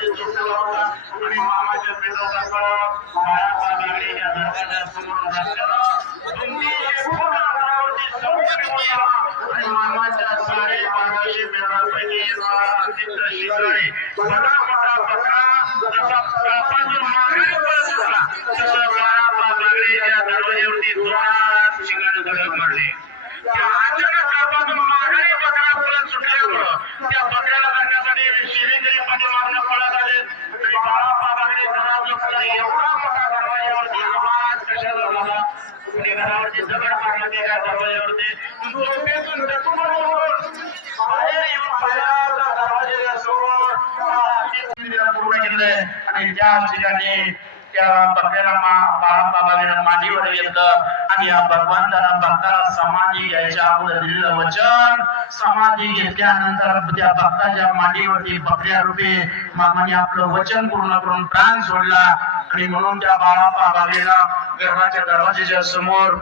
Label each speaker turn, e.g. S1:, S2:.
S1: दरवाज्यावरती झोपला होता मामाच्या या दरवाजा तुम्ही आणि मामाच्या साडे बाराशे जसा होता तसं या जोरात धडक त्या अचानक कापातून माघारी बकरा सुटल्यामुळं त्या बकऱ्याला शिवेकरी मोठा आवाज कशाला झाला आणि घरावरती दगड मारला गेला दरवाज्यावरती बाहेर येऊन पाहिला समोर पूर्ण केलंय आणि त्या ठिकाणी त्या बकऱ्याला मा- मांडीवर घेतलं आणि या भगवंताला भक्ताला समाधी घ्यायच्या अगोदर दिलेलं वचन समाधी घेतल्यानंतर त्या भक्ताच्या मांडीवरती बकऱ्या रूपी मामाने आपलं वचन पूर्ण करून प्राण सोडला. आणि म्हणून त्या बाळाप्पा बागेला गर्भाच्या दरवाजेच्या समोर